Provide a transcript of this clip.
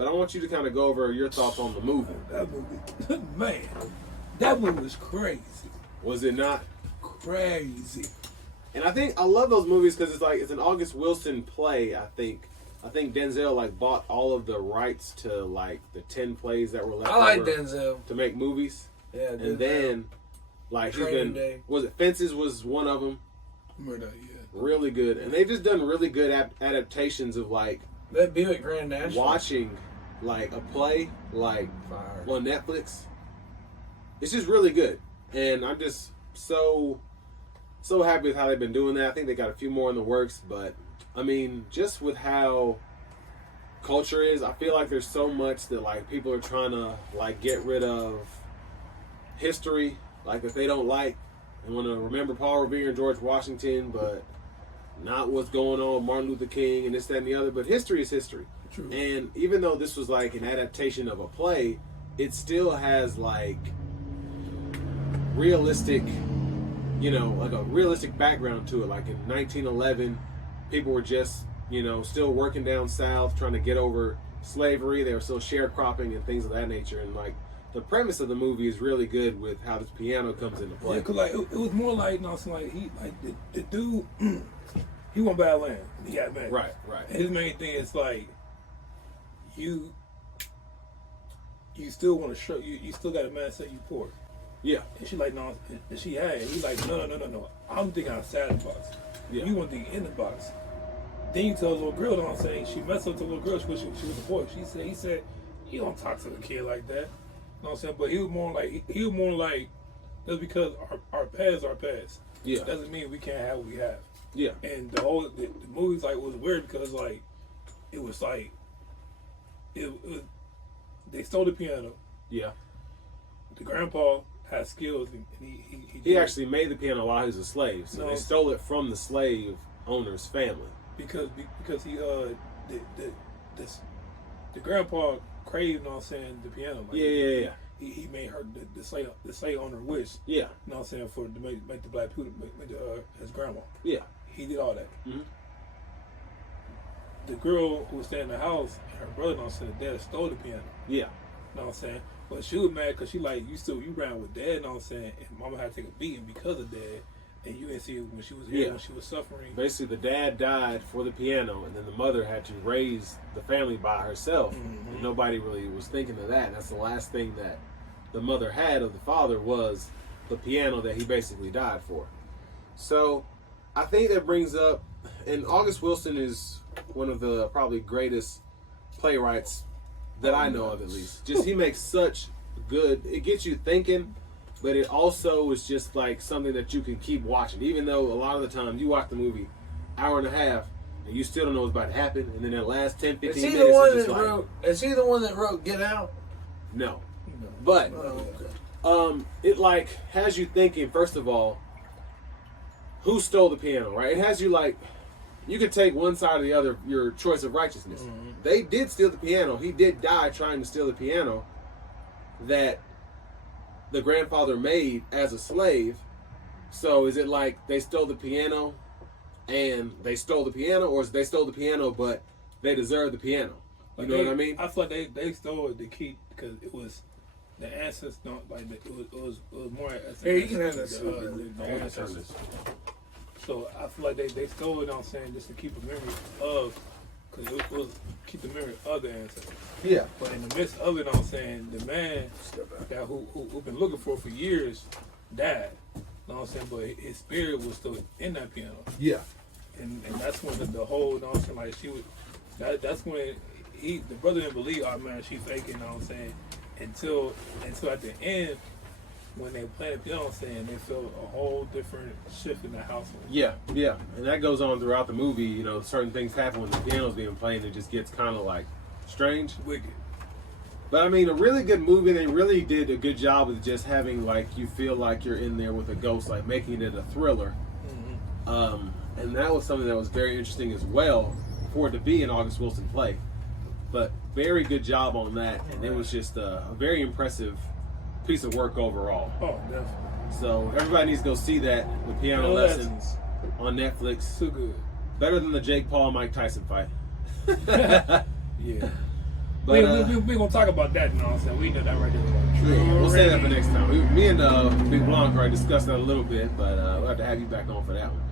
But I want you to kind of go over your thoughts on the movie. That movie, man, that movie was crazy. Was it not? Crazy. And I think I love those movies because it's an August Wilson play. I think Denzel like bought all of the rights to like the 10 plays that were left. I like over Denzel to make movies. Yeah, and then like he's Training been Day. Was it Fences was one of them. Yeah. Really good, and they've just done really good adaptations of like that Buick Grand National. Watching like a play like Fire. on Netflix. It's just really good, and I'm just so happy with how they've been doing that. I think they got a few more in the works, but I mean, just with how culture is, I feel like there's so much that like people are trying to like get rid of history, like that they don't like and want to remember Paul Revere and George Washington, but not what's going on with Martin Luther King and this, that, and the other. But history is history. True. And even though this was like an adaptation of a play, it still has like realistic, like a realistic background to it. Like in 1911, people were just, still working down south trying to get over slavery. They were still sharecropping and things of that nature. And like the premise of the movie is really good with how this piano comes into play. Yeah, cause like it was more like the dude. He won bad land. He got mad. Right. And his main thing is like, you still want to show you still got a man say you poor. Yeah. And she like no, and she had. And he's like no. I'm thinking outside the box. Yeah. You want to think in the box. Then you tell the little girl, I'm saying she messed up the little girl. She was a boy. He said he don't talk to the kid like that. You know what I'm saying? But he was more like that's because our past are past. Yeah. Doesn't mean we can't have what we have. Yeah. And the movie's like was weird because like it was like it they stole the piano. Yeah. The grandpa had skills and he actually made the piano while he was a slave. So they stole it from the slave owner's family. Because he the grandpa craved, you know what I'm saying, the piano. Like, yeah. He made her the slave owner wish. Yeah. You know what I'm saying, to make the black people make his grandma. Yeah. He did all that. Mm-hmm. The girl who was staying in the house, her brother, you know what I'm saying, the dad stole the piano. Yeah. You know what I'm saying? But she was mad because she like, you ran with dad, you know what I'm saying, and mama had to take a beating because of dad, and you didn't see it when she was here, when she was suffering. Basically, the dad died for the piano, and then the mother had to raise the family by herself. Mm-hmm. And nobody really was thinking of that. And that's the last thing that the mother had of the father was the piano that he basically died for. So I think that brings up, and August Wilson is one of the probably greatest playwrights that I know of, at least. Just he makes such good, it gets you thinking, but it also is just like something that you can keep watching. Even though a lot of the time you watch the movie hour and a half and you still don't know what's about to happen, and then that last 10, 15 minutes is just like... Is he the one that wrote Get Out? No. But it like has you thinking, first of all, who stole the piano, right? It has you like, you could take one side or the other, your choice of righteousness. Mm-hmm. They did steal the piano. He did die trying to steal the piano that the grandfather made as a slave. So is it like they stole the piano and they stole the piano, or is they stole the piano but they deserve the piano? You know what I mean? I feel like they stole it to keep, because it was the ancestors don't like it was more. Here, you can have that. The ancestors. So I feel like they stole it. I'm saying just to keep a memory of, because it was keep the memory of the ancestors. Yeah. But in the midst of it, I'm saying the man that who been looking for years died. You know what I'm saying? But his spirit was still in that piano. Yeah. And that's when the whole, you know what I'm saying, like she was. That's when the brother didn't believe, oh man, she faking, you know what I'm saying, until at the end, when they played the piano, you know what I'm saying, they felt a whole different shift in the household. Yeah. And that goes on throughout the movie. Certain things happen when the piano's being played, and it just gets kind of like strange. Wicked. But I mean, a really good movie. They really did a good job with just having like, you feel like you're in there with a ghost, like making it a thriller. Mm-hmm. And that was something that was very interesting as well, for it to be an August Wilson play. But very good job on that, and it was just a very impressive piece of work overall. Oh, definitely. So everybody needs to go see that, the piano lessons on Netflix. So good. Better than the Jake Paul Mike Tyson fight. Yeah. But we gonna talk about that, you know what I'm saying? We know that right there. yeah, we'll say that for next time. Me and Big Blanc already discussed that a little bit, but we'll have to have you back on for that one.